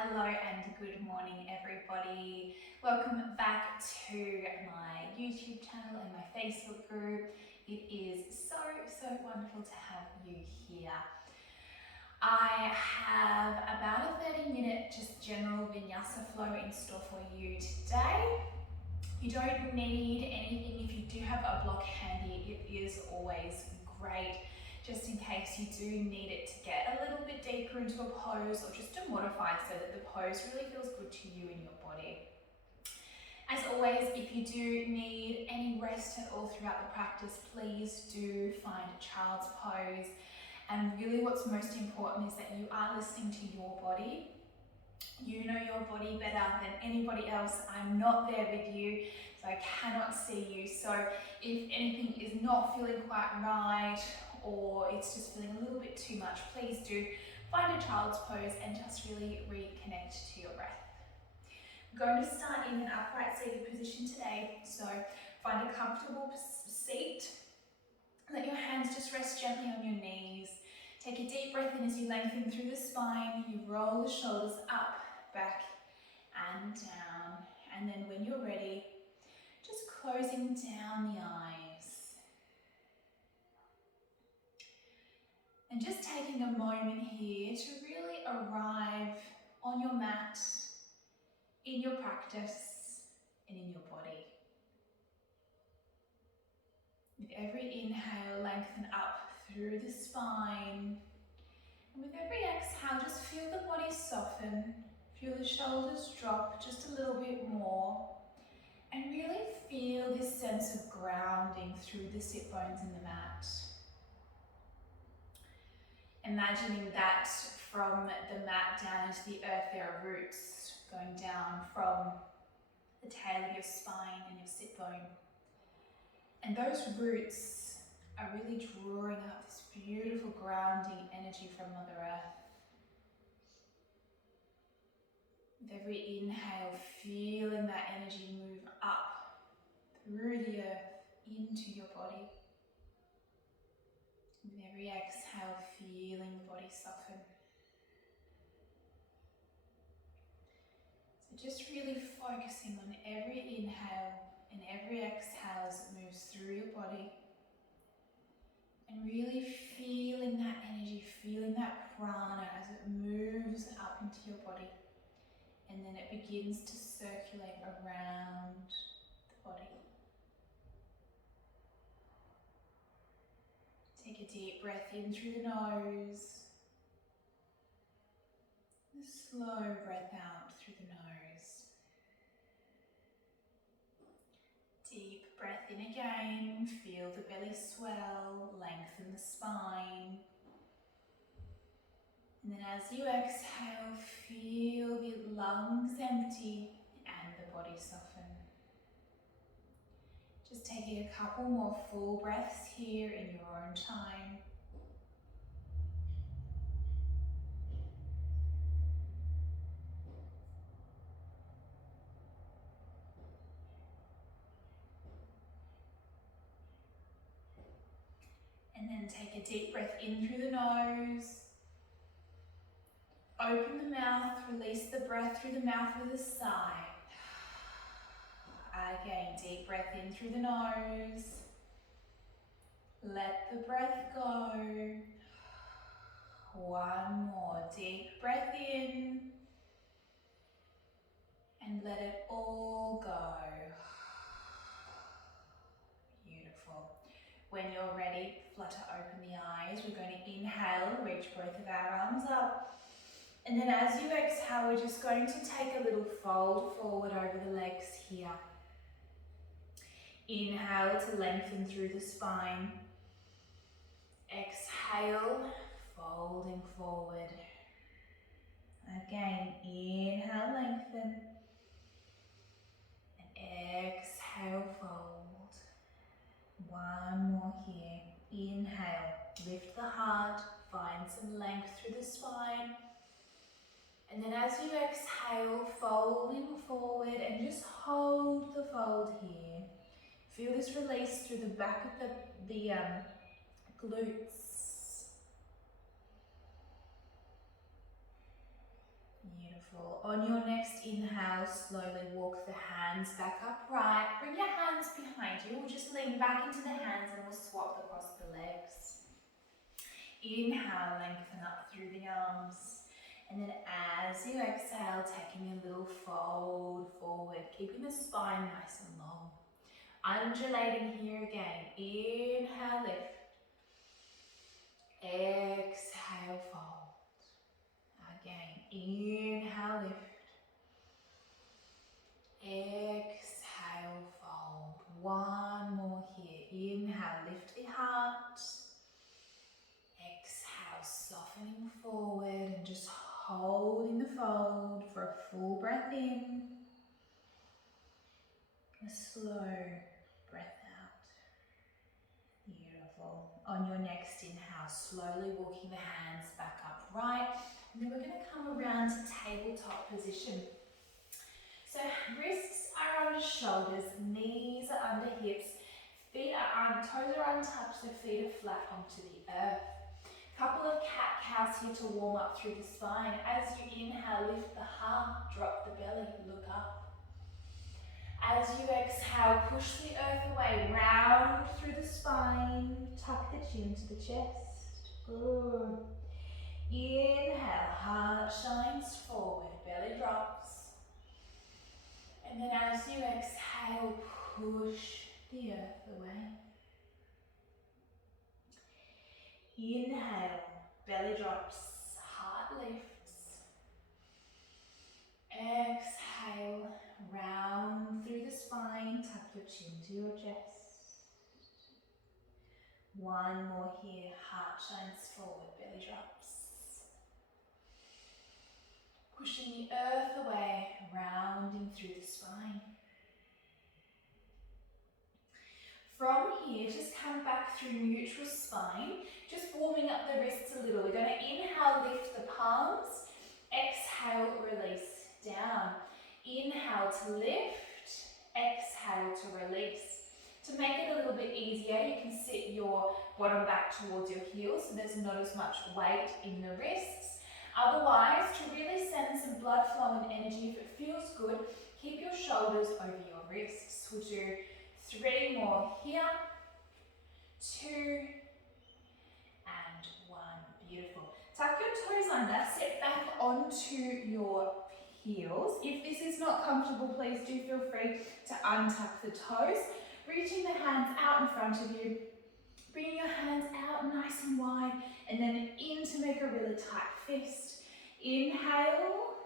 Hello and good morning everybody. Welcome back to my YouTube channel and my Facebook group. It is so wonderful to have you here. I have about a 30-minute just general Vinyasa Flow in store for you today. You don't need anything. If you do have a block handy, it is always great, just in case you do need it to get a little bit deeper into a pose or just to modify so that the pose really feels good to you and your body. As always, if you do need any rest at all throughout the practice, please do find a child's pose. And really what's most important is that you are listening to your body. You know your body better than anybody else. I'm not there with you, so I cannot see you. So if anything is not feeling quite right, or it's just feeling a little bit too much, please do find a child's pose and just really reconnect to your breath. I'm going to start in an upright seated position today, so find a comfortable seat. Let your hands just rest gently on your knees. Take a deep breath in as you lengthen through the spine. You roll the shoulders up, back and down, and then when you're ready, just closing down the eyes. And just taking a moment here to really arrive on your mat, in your practice, and in your body. With every inhale, lengthen up through the spine. And with every exhale, just feel the body soften. Feel the shoulders drop just a little bit more. And really feel this sense of grounding through the sit bones in the mat. Imagining that from the mat down into the earth there are roots going down from the tail of your spine and your sit bone. And those roots are really drawing up this beautiful grounding energy from Mother Earth. With every inhale, feeling that energy move up through the earth into your body. With every exhale, feeling the body soften. So just really focusing on every inhale and every exhale as it moves through your body. And really feeling that energy, feeling that prana as it moves up into your body. And then it begins to circulate around the body. Take a deep breath in through the nose. A slow breath out through the nose. Deep breath in again. Feel the belly swell, lengthen the spine. And then as you exhale, feel the lungs empty and the body soften. Just taking a couple more full breaths here in your own time. And then take a deep breath in through the nose. Open the mouth, release the breath through the mouth with a sigh. Again, deep breath in through the nose. Let the breath go. One more deep breath in. And let it all go. Beautiful. When you're ready, flutter open the eyes. We're going to inhale, reach both of our arms up. And then as you exhale, we're just going to take a little fold forward over the legs here. Inhale to lengthen through the spine. Exhale, folding forward. Again, inhale, lengthen. And exhale, fold. One more here. Inhale, lift the heart, find some length through the spine. And then as you exhale, folding forward and just hold the fold here. Feel this release through the back of the glutes. Beautiful. Beautiful. On your next inhale, slowly walk the hands back upright. Bring your hands behind you. We'll just lean back into the hands and we'll swap across the legs. Inhale, lengthen up through the arms. And then as you exhale, taking a little fold forward, keeping the spine nice and long. Undulating here again. Inhale, lift. Exhale, fold. Again, inhale, lift. Exhale, fold. One more here. Inhale, lift the heart. Exhale, softening forward and just holding the fold for a full breath in. A slow breath out. Beautiful. On your next inhale, slowly walking the hands back upright. And then we're going to come around to tabletop position. So wrists are under shoulders, knees are under hips, toes are untouched, the feet are flat onto the earth. Couple of cat-cows here to warm up through the spine. As you inhale, lift the heart, drop the belly, look up. As you exhale, push the earth away, round through the spine, tuck the chin to the chest. Good. Inhale, heart shines forward, belly drops. And then as you exhale, push the earth away. Inhale, belly drops, heart lifts. Exhale, round through the spine, tuck your chin to your chest. One more here, heart shines forward, belly drops. Pushing the earth away, rounding through the spine. From here, just come back through neutral spine, just warming up the wrists a little. We're going to inhale, lift the palms. Exhale, release down. Inhale to lift. Exhale to release. To make it a little bit easier, you can sit your bottom back towards your heels so there's not as much weight in the wrists. Otherwise, to really send some blood flow and energy, if it feels good, keep your shoulders over your wrists. We'll do 3 more here, 2, and 1. Beautiful. Tuck your toes under, sit back onto your heels. If this is not comfortable, please do feel free to untuck the toes. Reaching the hands out in front of you. Bringing your hands out nice and wide, and then in to make a really tight fist. Inhale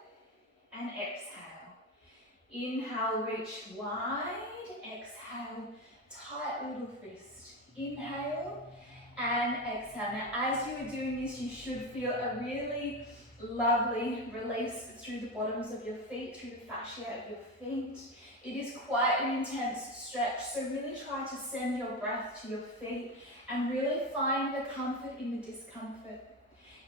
and exhale. Inhale, reach wide. Exhale, tight little fist. Inhale and exhale. Now, as you are doing this, you should feel a really lovely release through the bottoms of your feet, through the fascia of your feet. It is quite an intense stretch, so really try to send your breath to your feet and really find the comfort in the discomfort.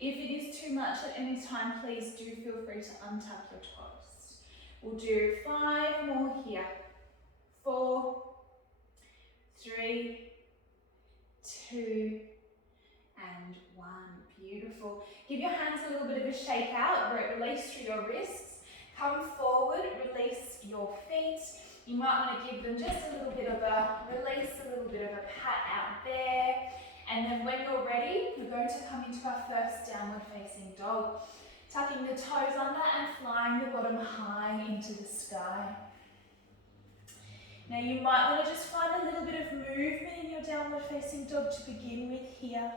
If it is too much at any time, please do feel free to untuck your toes. We'll do 5 more here. 4, 3, 2, and 1. Beautiful. Give your hands a little bit of a shake out, release through your wrists. Come forward, release your feet. You might want to give them just a little bit of a release, a little bit of a pat out there. And then when you're ready, we're going to come into our first downward facing dog. Tucking the toes under and flying the bottom high into the sky. Now you might want to just find a little bit of movement in your downward facing dog to begin with here.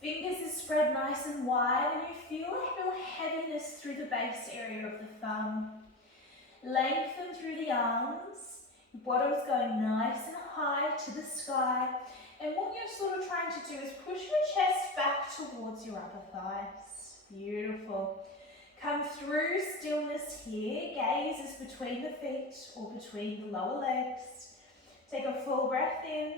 Fingers are spread nice and wide and you feel a real heaviness through the base area of the thumb. Lengthen through the arms, your bottom's going nice and high to the sky. And what you're sort of trying to do is push your chest back towards your upper thighs. Beautiful. Come through stillness here. Gaze is between the feet or between the lower legs. Take a full breath in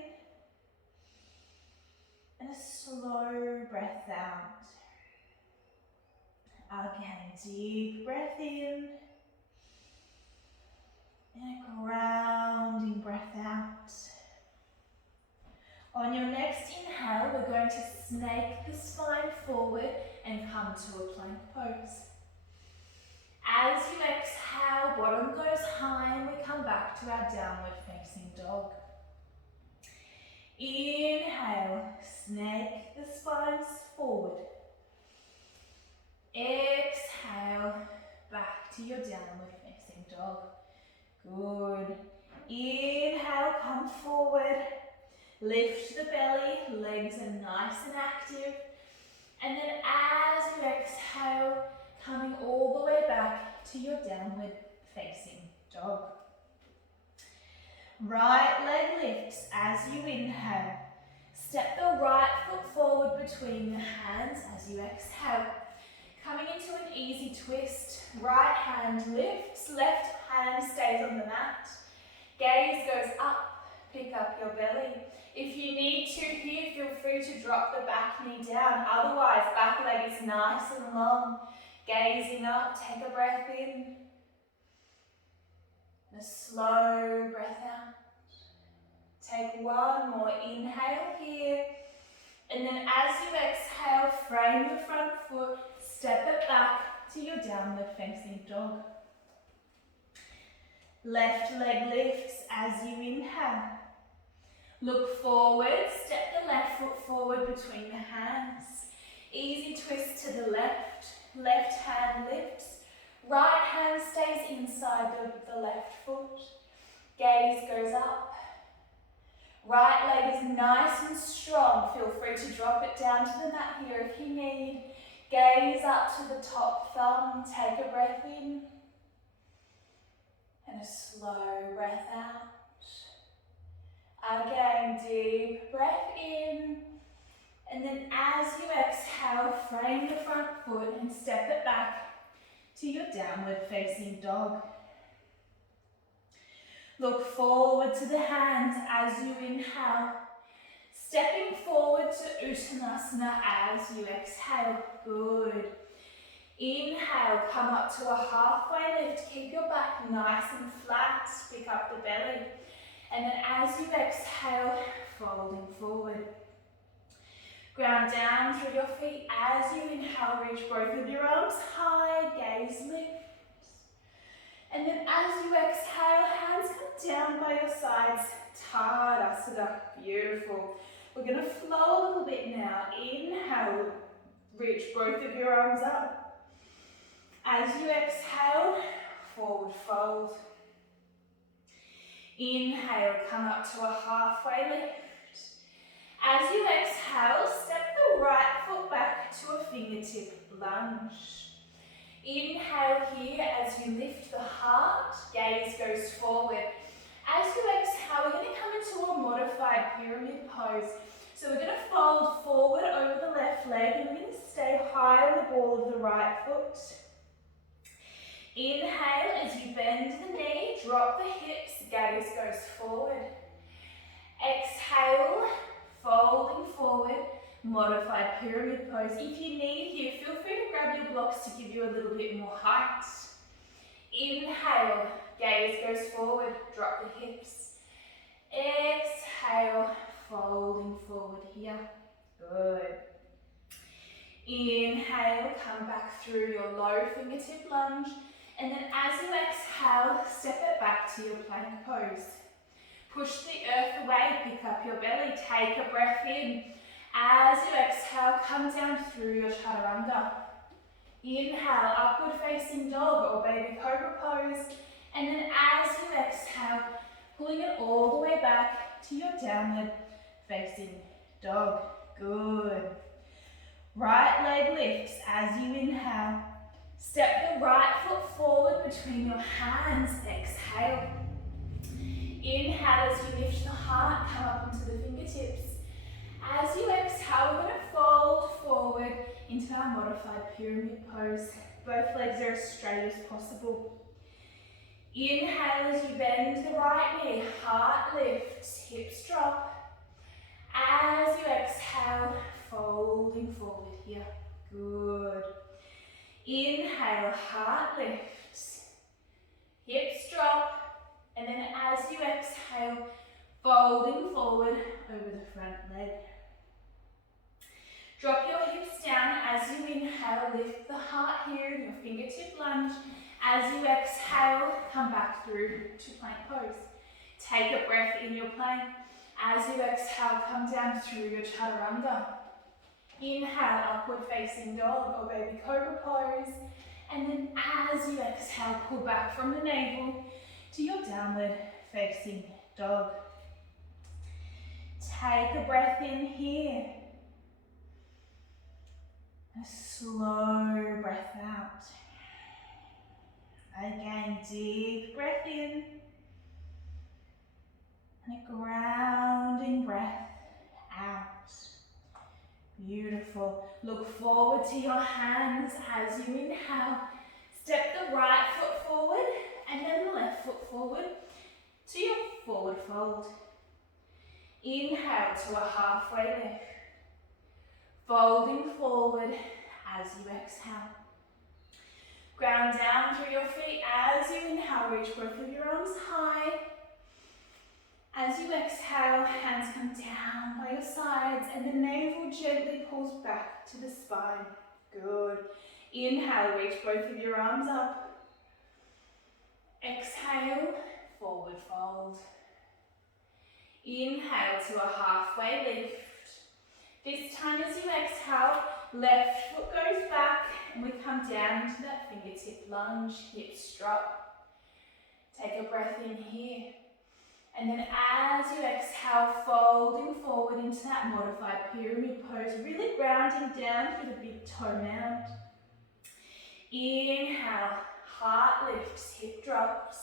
and a slow breath out. Again, deep breath in and a grounding breath out. On your next inhale, we're going to snake the spine forward and come to a plank pose. As you exhale, bottom goes high and we come back to our downward facing dog. Inhale, snake the spines forward. Exhale, back to your downward facing dog. Good. Inhale, come forward. Lift the belly, legs are nice and active. And then as you exhale, coming all the way back to your downward facing dog. Right leg lifts as you inhale. Step the right foot forward between the hands as you exhale. Coming into an easy twist. Right hand lifts, left hand stays on the mat. Gaze goes up, pick up your belly. If you need to here, feel free to drop the back knee down. Otherwise, back leg is nice and long. Gazing up, take a breath in. And a slow breath out. Take one more inhale here. And then as you exhale, frame the front foot, step it back to your downward facing dog. Left leg lifts as you inhale. Look forward, step the left foot forward between the hands. Easy twist to the left, left hand lifts. Right hand stays inside the left foot. Gaze goes up. Right leg is nice and strong. Feel free to drop it down to the mat here if you need. Gaze up to the top thumb. Take a breath in. And a slow breath out. Again, deep breath in. And then as you exhale, frame the front foot and step it back to your downward facing dog. Look forward to the hands as you inhale. Stepping forward to Uttanasana as you exhale. Good. Inhale, come up to a halfway lift. Keep your back nice and flat. Pick up the belly. And then as you exhale, folding forward. Ground down through your feet. As you inhale, reach both of your arms high. Gaze lifts. And then as you exhale, hands come down by your sides. Tadasana. Beautiful. We're going to flow a little bit now. Inhale, reach both of your arms up. As you exhale, forward fold. Inhale, come up to a halfway lift. As you exhale, step the right foot back to a fingertip lunge. Inhale here as you lift the heart, gaze goes forward. As you exhale, we're going to come into a modified pyramid pose. So we're going to fold forward over the left leg and we're going to stay high on the ball of the right foot. Inhale as you bend the knee, drop the hips, gaze goes forward. Exhale, folding forward, modified pyramid pose. If you need here, feel free to grab your blocks to give you a little bit more height. Inhale, gaze goes forward, drop the hips. Exhale, folding forward here. Good. Inhale, come back through your low fingertip lunge. And then as you exhale, step it back to your plank pose. Push the earth away, pick up your belly, take a breath in. As you exhale, come down through your chaturanga. Inhale, upward facing dog or baby cobra pose. And then as you exhale, pulling it all the way back to your downward facing dog. Good. Right leg lifts as you inhale. Step the right foot forward between your hands. Exhale. Inhale as you lift the heart, come up into the fingertips. As you exhale, we're going to fold forward into our modified pyramid pose. Both legs are as straight as possible. Inhale as you bend the right knee, heart lifts, hips drop. As you exhale, folding forward here. Good. Inhale, heart lifts, hips drop, and then as you exhale, folding forward over the front leg. Drop your hips down as you inhale, lift the heart here in your fingertip lunge. As you exhale, come back through to plank pose. Take a breath in your plank. As you exhale, come down through your chaturanga. Inhale, upward facing dog or baby cobra pose. And then as you exhale, pull back from the navel to your downward facing dog. Take a breath in here. A slow breath out. Again, deep breath in. And a grounding breath out. Beautiful. Look forward to your hands as you inhale. Step the right foot forward and then the left foot forward to your forward fold. Inhale to a halfway lift. Folding forward as you exhale. Ground down through your feet as you inhale. Reach both of your arms high. As you exhale, hands come down by your sides and the navel gently pulls back to the spine. Good. Inhale, reach both of your arms up. Exhale, forward fold. Inhale to a halfway lift. This time as you exhale, left foot goes back and we come down into that fingertip lunge, hips drop. Take a breath in here. And then as you exhale, folding forward into that modified pyramid pose, really grounding down through the big toe mound. Inhale, heart lifts, hip drops.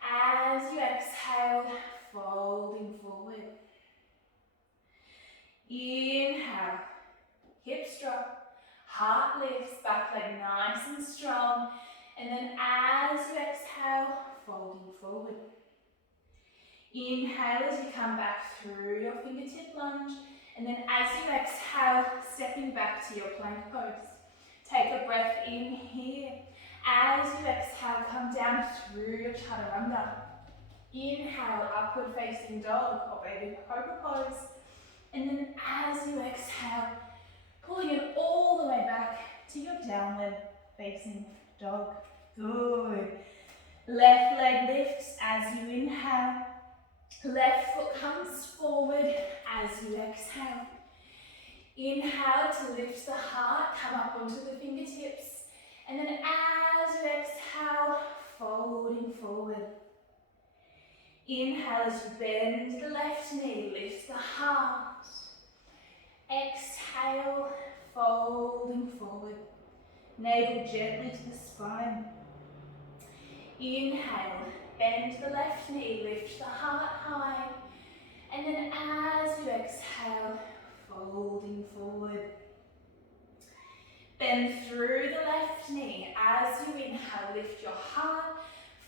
As you exhale, folding forward. Inhale, hips drop, heart lifts, back leg nice and strong. And then as you exhale, folding forward. Inhale as you come back through your fingertip lunge. And then as you exhale, stepping back to your plank pose. Take a breath in here. As you exhale, come down through your chaturanga. Inhale, upward facing dog or baby cobra pose. And then as you exhale, pulling it all the way back to your downward facing dog. Good. Left leg lifts as you inhale. Left foot comes forward as you exhale. Inhale to lift the heart, come up onto the fingertips. And then as you exhale, folding forward. Inhale as you bend the left knee, lift the heart. Exhale, folding forward. Navel gently to the spine. Inhale, bend the left knee, lift the heart high. And then as you exhale, folding forward. Bend through the left knee. As you inhale, lift your heart.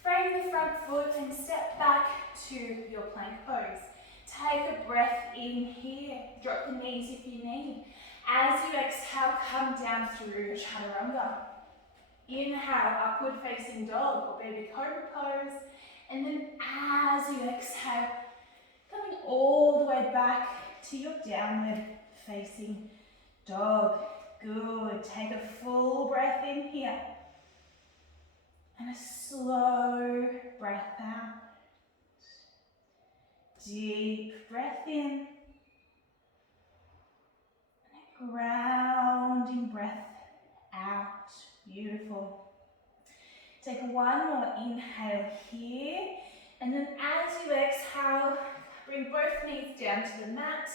Frame the front foot and step back to your plank pose. Take a breath in here. Drop the knees if you need. As you exhale, come down through your chaturanga. Inhale, upward facing dog or baby cobra pose. And then as you exhale, coming all the way back to your downward facing dog. Good. Take a full breath in here. And a slow breath out. Deep breath in. And a grounding breath out. Beautiful. Take one more inhale here. And then as you exhale, bring both knees down to the mat.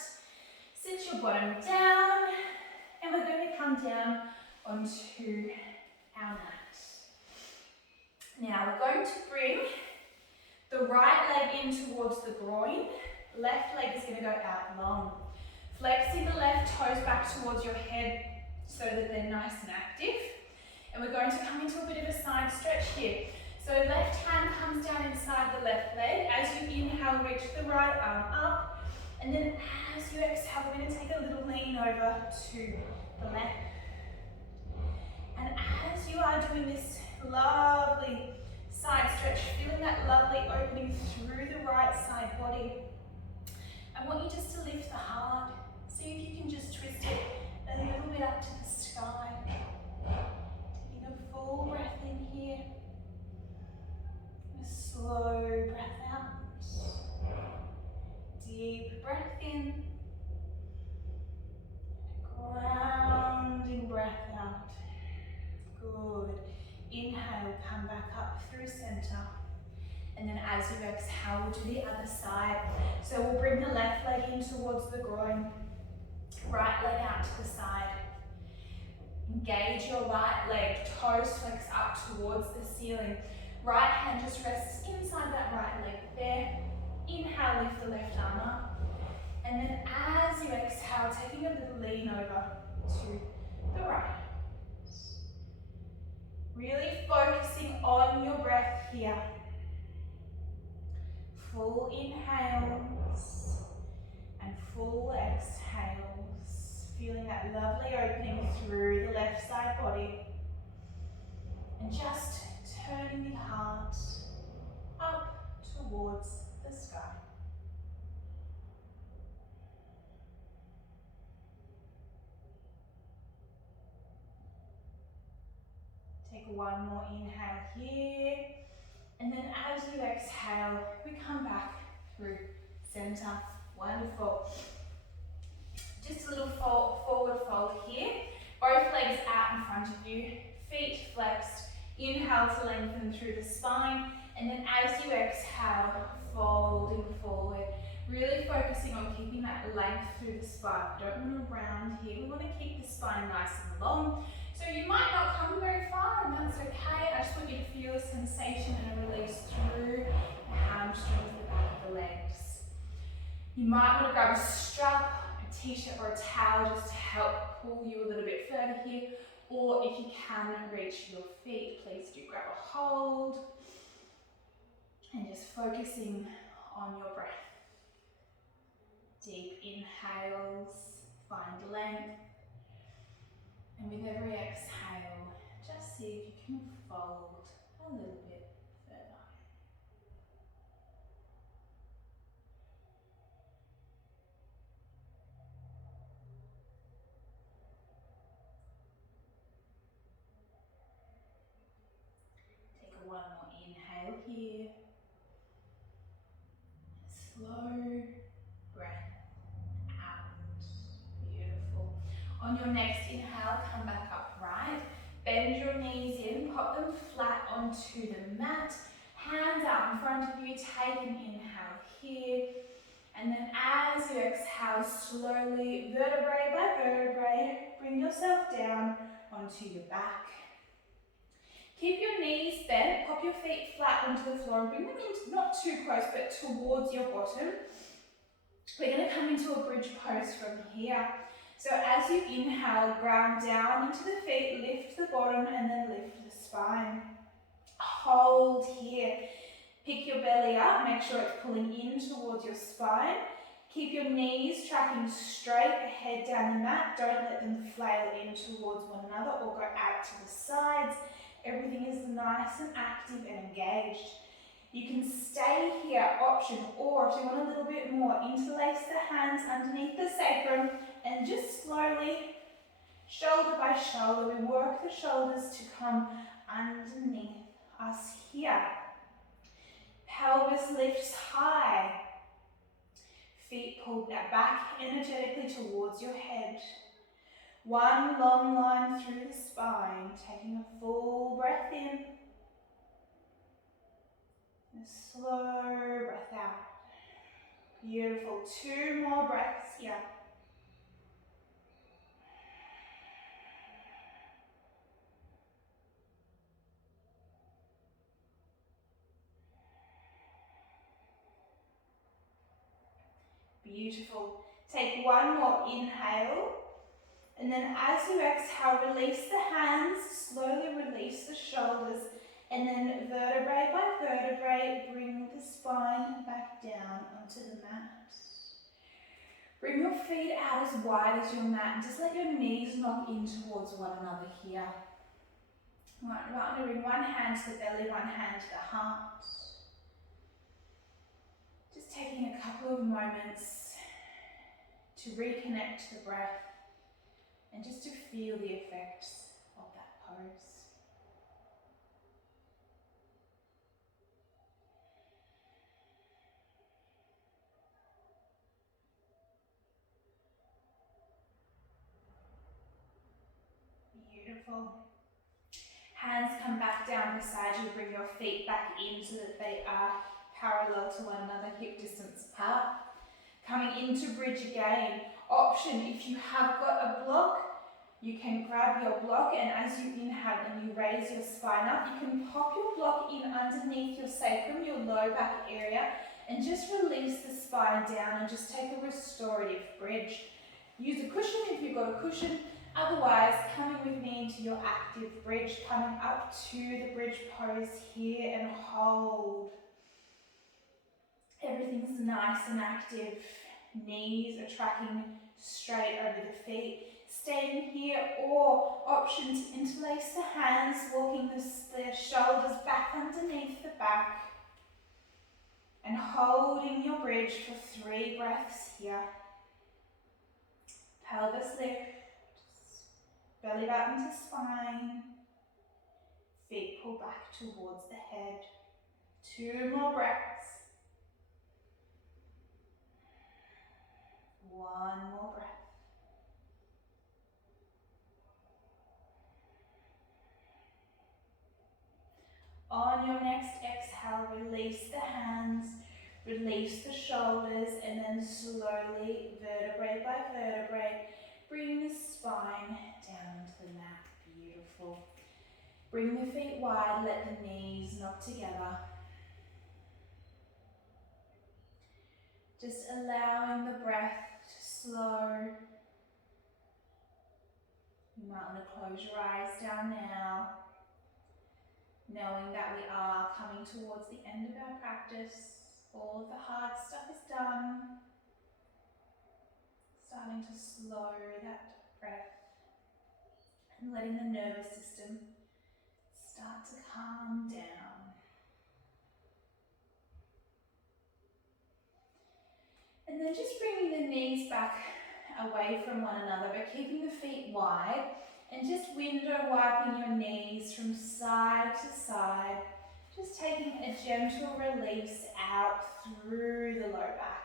Sit your bottom down. And we're going to come down onto our mat. Now we're going to bring the right leg in towards the groin. Left leg is going to go out long. Flexing the left toes back towards your head so that they're nice and active. And we're going to come into a bit of a side stretch here. So left hand comes down inside the left leg. As you inhale, reach the right arm up. And then as you exhale, we're going to take a little lean over to the left. And as you are doing this lovely side stretch, feeling that lovely opening through the right side body, I want you just to lift the heart. See if you can just twist it a little bit up to the sky. Taking a full breath in here. back up through center. And then as you exhale, we'll do the other side. So we'll bring the left leg in towards the groin, right leg out to the side. Engage your right leg, toes flex up towards the ceiling. Right hand just rests inside that right leg there. Inhale, lift the left arm up. And then as you exhale, taking a little lean over to the right. Really focusing on your breath here. Full inhales and full exhales. Feeling that lovely opening through the left side body. And just turning the heart up towards the sky. Take one more inhale here. And then as you exhale, we come back through center. Wonderful. Just a little forward fold here. Both legs out in front of you. Feet flexed. Inhale to lengthen through the spine. And then as you exhale, folding forward. Really focusing on keeping that length through the spine. We don't want to round here. We want to keep the spine nice and long. So you might not come very far, and that's okay. I just want you to feel a sensation and a release through the hamstrings, the back of the legs. You might want to grab a strap, a t-shirt or a towel just to help pull you a little bit further here. Or if you can reach your feet, please do grab a hold. And just focusing on your breath. Deep inhales, find length. And with every exhale, just see if you can fold a little bit further. Take one more inhale here. Slow breath out. Beautiful. On your next inhale, come back upright. Bend your knees in, pop them flat onto the mat. Hands out in front of you, take an inhale here. And then as you exhale, slowly, vertebrae by vertebrae, bring yourself down onto your back. Keep your knees bent, pop your feet flat onto the floor, and bring them in, not too close, but towards your bottom. We're going to come into a bridge pose from here. So as you inhale, ground down into the feet, lift the bottom, and then lift the spine. Hold here. Pick your belly up, make sure it's pulling in towards your spine. Keep your knees tracking straight ahead down the mat. Don't let them flail in towards one another or go out to the sides. Everything is nice and active and engaged. You can stay here, option, or if you want a little bit more, interlace the hands underneath the sacrum and just slowly, shoulder by shoulder, we work the shoulders to come underneath us here. Pelvis lifts high. Feet pulled back energetically towards your head. One long line through the spine, taking a full breath in. And a slow breath out. Beautiful. 2 more breaths here. Beautiful. Take one more inhale. And then as you exhale, release the hands, slowly release the shoulders. And then vertebrae by vertebrae, bring the spine back down onto the mat. Bring your feet out as wide as your mat and just let your knees knock in towards one another here. Right, I'm going to bring one hand to the belly, one hand to the heart. Just taking a couple of moments to reconnect to the breath and just to feel the effects of that pose. Beautiful. Hands come back down beside you, bring your feet back in so that they are parallel to one another, hip distance apart. Coming into bridge again. Option, if you have got a block, you can grab your block, and as you inhale and you raise your spine up, you can pop your block in underneath your sacrum, your low back area, and just release the spine down and just take a restorative bridge. Use a cushion if you've got a cushion. Otherwise, coming with me into your active bridge, coming up to the bridge pose here and hold. Everything's nice and active. Knees are tracking straight over the feet. Staying here, or option to interlace the hands, walking the shoulders back underneath the back and holding your bridge for 3 breaths here. Pelvis lift, belly button to spine, feet pull back towards the head. 2 more breaths. 1 more breath. On your next exhale, release the hands, release the shoulders, and then slowly, vertebrae by vertebrae, bring the spine down to the mat. Beautiful. Bring the feet wide, let the knees knock together. Just allowing the breath to slow. You might want to close your eyes down now, knowing that we are coming towards the end of our practice. All of the hard stuff is done. Starting to slow that breath and letting the nervous system start to calm down. And then just bringing the knees back away from one another, but keeping the feet wide, and just window wiping your knees from side to side, just taking a gentle release out through the low back.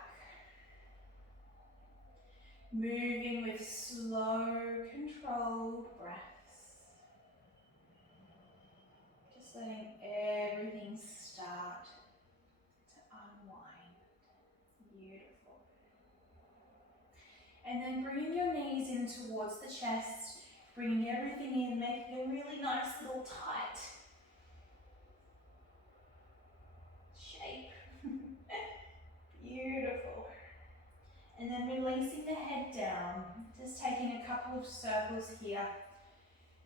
Moving with slow, controlled breaths. Just letting everything start to unwind. Beautiful. And then bringing your knees in towards the chest, bringing everything in, making a really nice little tight shape. Beautiful. And then releasing the head down, just taking a couple of circles here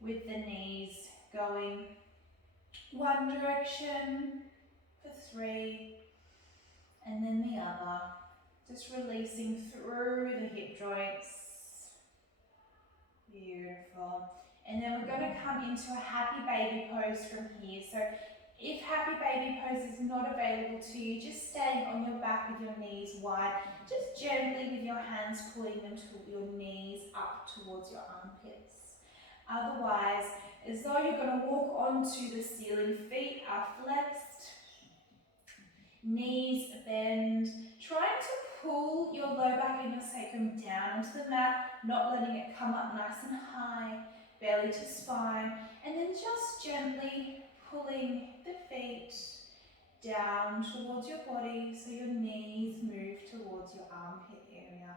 with the knees going one direction for 3, and then the other. Just releasing through the hip joints. Beautiful. And then we're going to come into a happy baby pose from here. So if happy baby pose is not available to you, just staying on your back with your knees wide, just gently with your hands pulling them to your knees up towards your armpits. Otherwise, as though you're going to walk onto the ceiling, feet are flexed, knees bend, trying to pull your low back and your sacrum down onto the mat, not letting it come up nice and high, belly to spine, and then just gently pulling the feet down towards your body so your knees move towards your armpit area.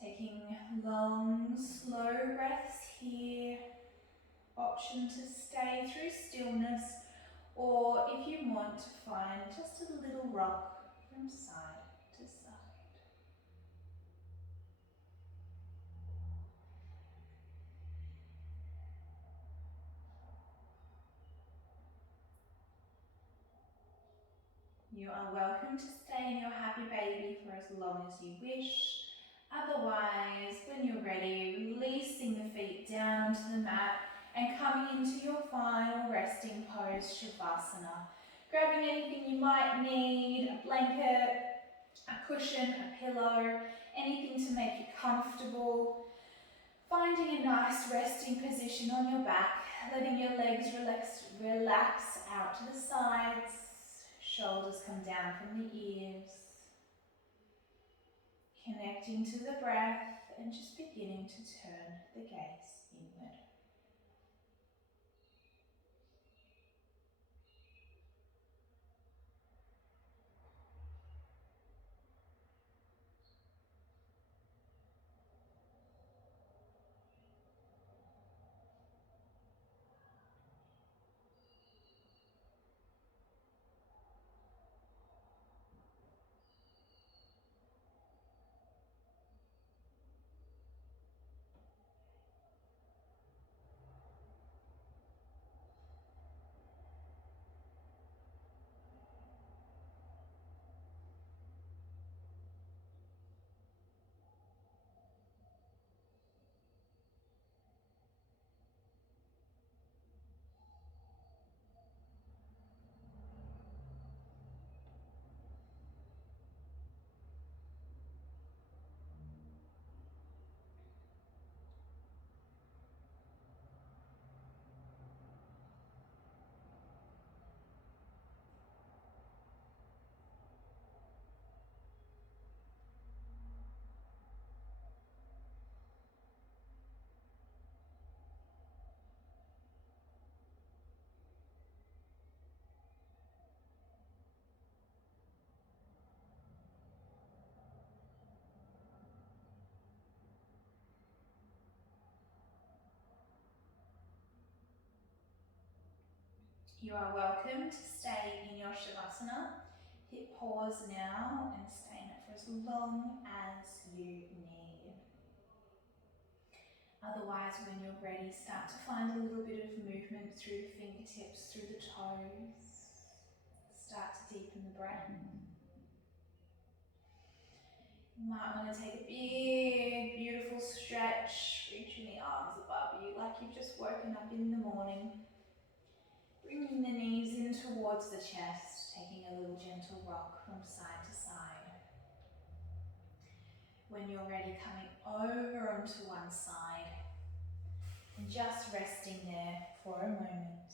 Taking long, slow breaths here. Option to stay through stillness, or if you want to find just a little rock from side to side. You are welcome to stay in your happy baby for as long as you wish. Otherwise, when you're ready, releasing the feet down to the mat and coming into your final resting pose, Shavasana. Grabbing anything you might need, a blanket, a cushion, a pillow, anything to make you comfortable. Finding a nice resting position on your back, letting your legs relax out to the sides, shoulders come down from the ears. Connecting to the breath and just beginning to turn the gaze inward. You are welcome to stay in your Shavasana. Hit pause now and stay in it for as long as you need. Otherwise, when you're ready, start to find a little bit of movement through the fingertips, through the toes. Start to deepen the breath. You might want to take a big, beautiful stretch, reaching the arms above you like you've just woken up in the morning. Bringing the knees in towards the chest, taking a little gentle rock from side to side. When you're ready, coming over onto one side and just resting there for a moment.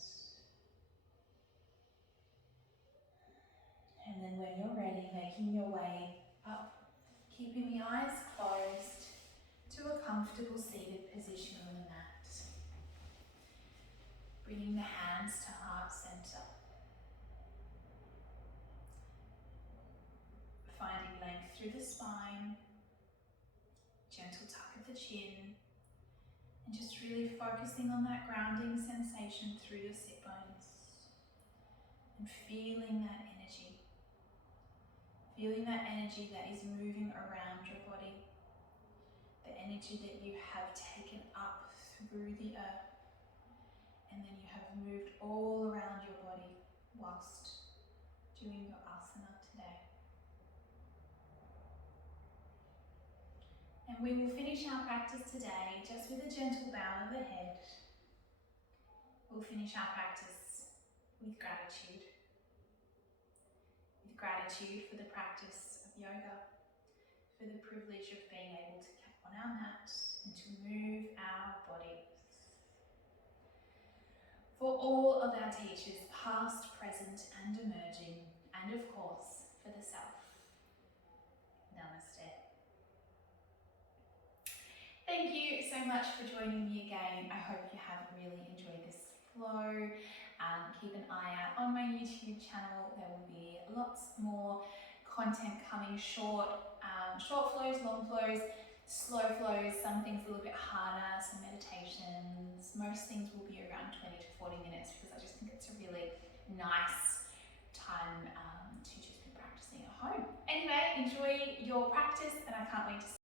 And then when you're ready, making your way up, keeping the eyes closed to a comfortable seated position on the mat. Bringing the hands to heart center. Finding length through the spine, gentle tuck of the chin, and just really focusing on that grounding sensation through your sit bones. And feeling that energy. Feeling that energy that is moving around your body. The energy that you have taken up through the earth. And then you have moved all around your body whilst doing your asana today. And we will finish our practice today just with a gentle bow of the head. We'll finish our practice with gratitude. With gratitude for the practice of yoga, for the privilege of being able to get on our mat and to move our bodies. For all of our teachers, past, present and emerging, and of course, for the self. Namaste. Thank you so much for joining me again. I hope you have really enjoyed this flow. Keep an eye out on my YouTube channel. There will be lots more content coming, short flows, long flows, slow flows, some things a little bit harder, some meditations. Most things will be around 20 to 40 minutes because I just think it's a really nice time to just be practicing at home. Anyway, enjoy your practice and I can't wait to see